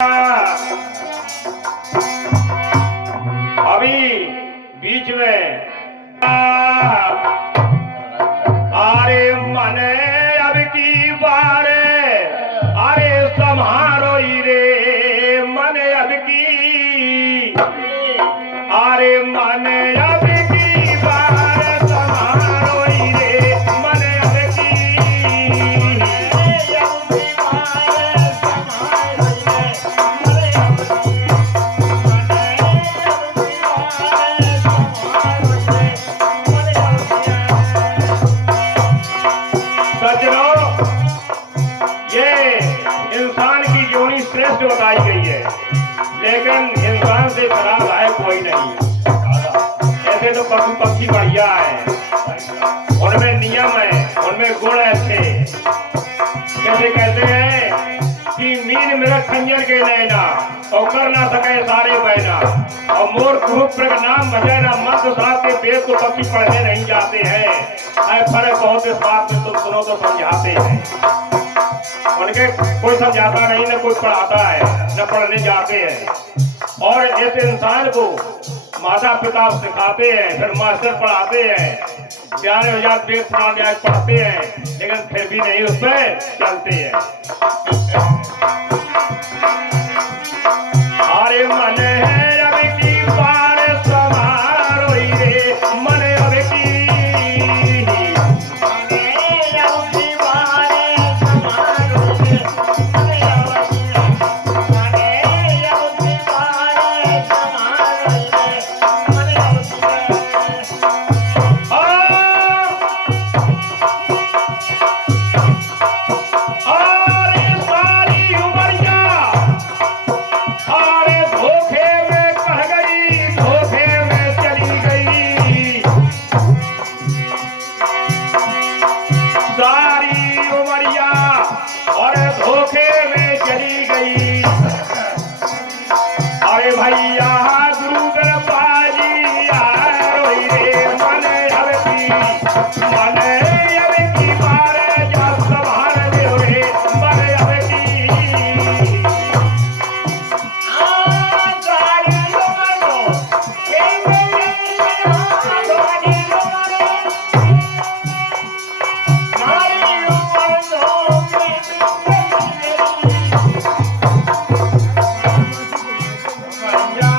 अभी बीच में अरे मने अब की बारे अरे समारो रे मने अब की अरे मने अब की बारे समारो रे मने अब की इंसान की जोड़ी श्रेष्ठ बताई गई है, लेकिन इंसान से खराब है कोई नहीं। ऐसे तो पशु पक्षी बढ़िया है, उनमें नियम है, उनमें गुण है अच्छे। जैसे कहते हैं कि मीन मेरा खंजर के नैना और कर ना सके सारे बहना, और मोर कुरूप नाम बजे ना मंत्र साहब के वेद को पक्षी पढ़ने नहीं जाते हैं। फर्क बहुत इस बात में, तुम सुनो तो समझाते हैं। उनके कोई समझाता नहीं, न कोई पढ़ाता है, न पढ़ने जाते हैं। और ऐसे इंसान को माता पिता सिखाते हैं, फिर मास्टर पढ़ाते हैं, प्यारे हो जाते वेद पुराण पढ़ते हैं, लेकिन फिर भी नहीं उसमें चलते हैं। अरे मन है अब की बार समारो रे मन अब की Yeah.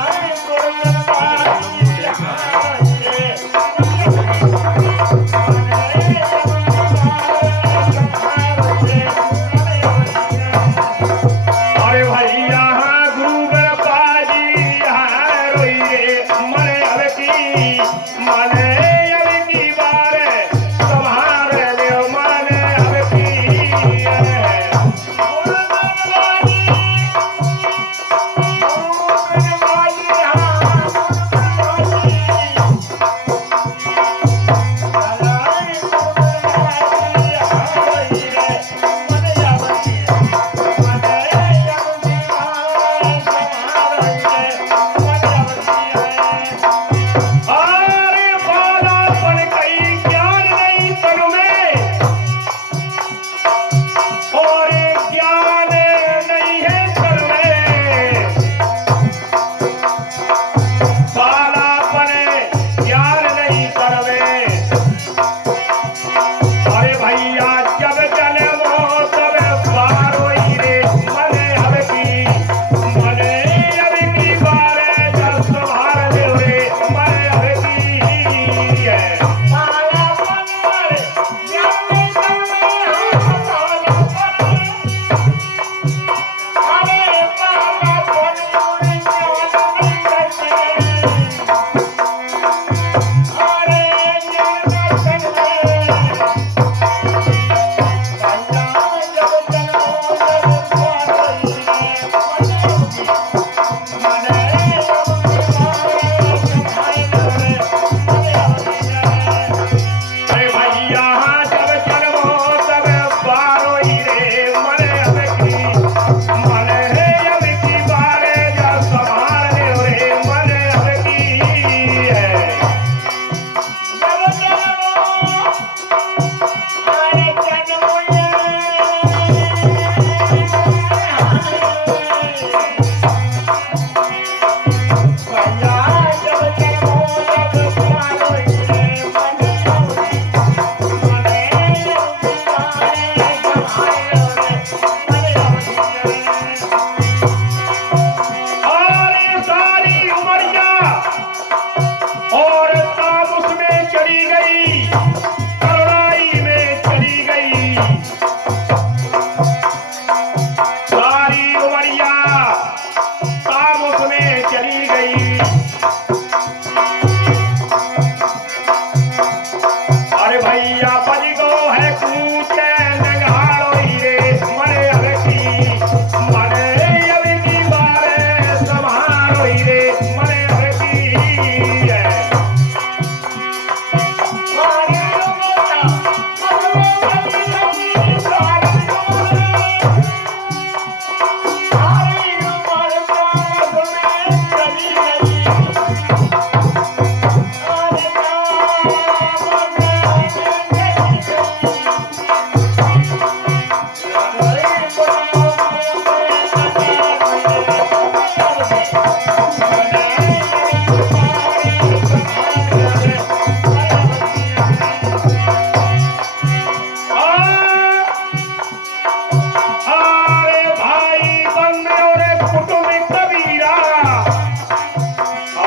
कुटुंब कबीरा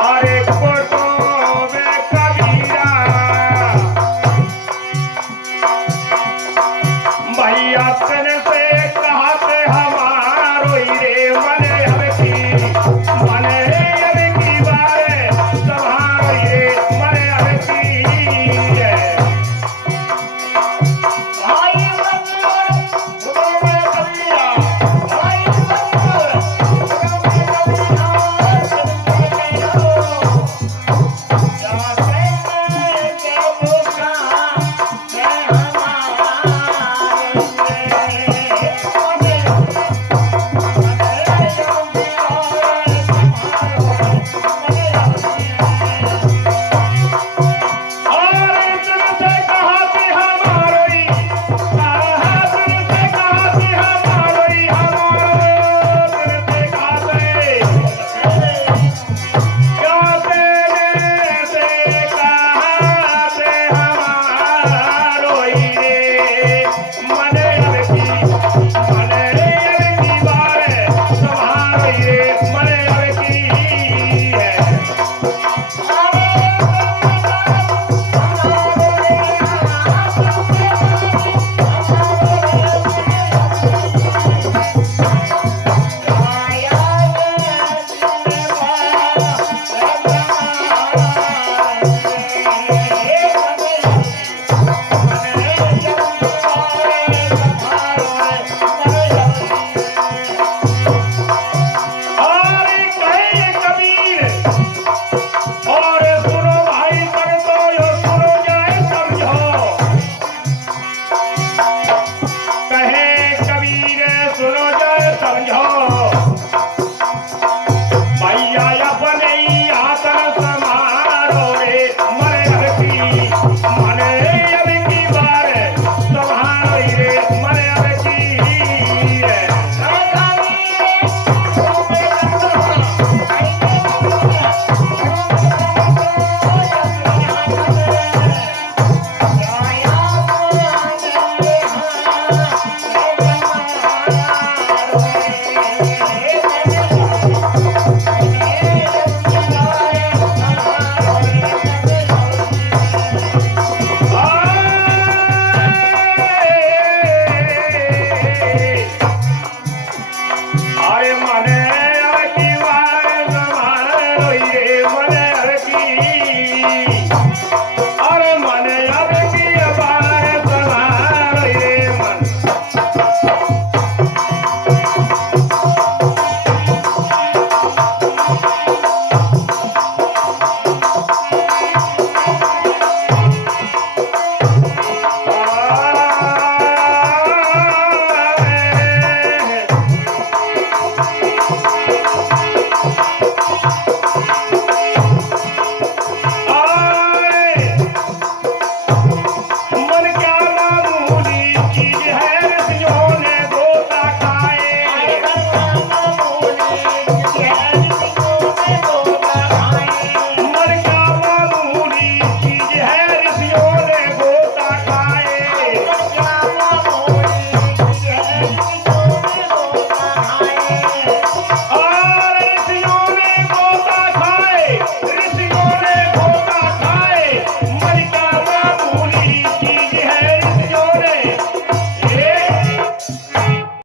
अरे कुटुंब कबीरा भैया तेरे से कहते हमारो रे मने अब की बारे तुम्हारो ये मने अब की है भाई मंजूर कुटुंब कबीरा भाई मंजूर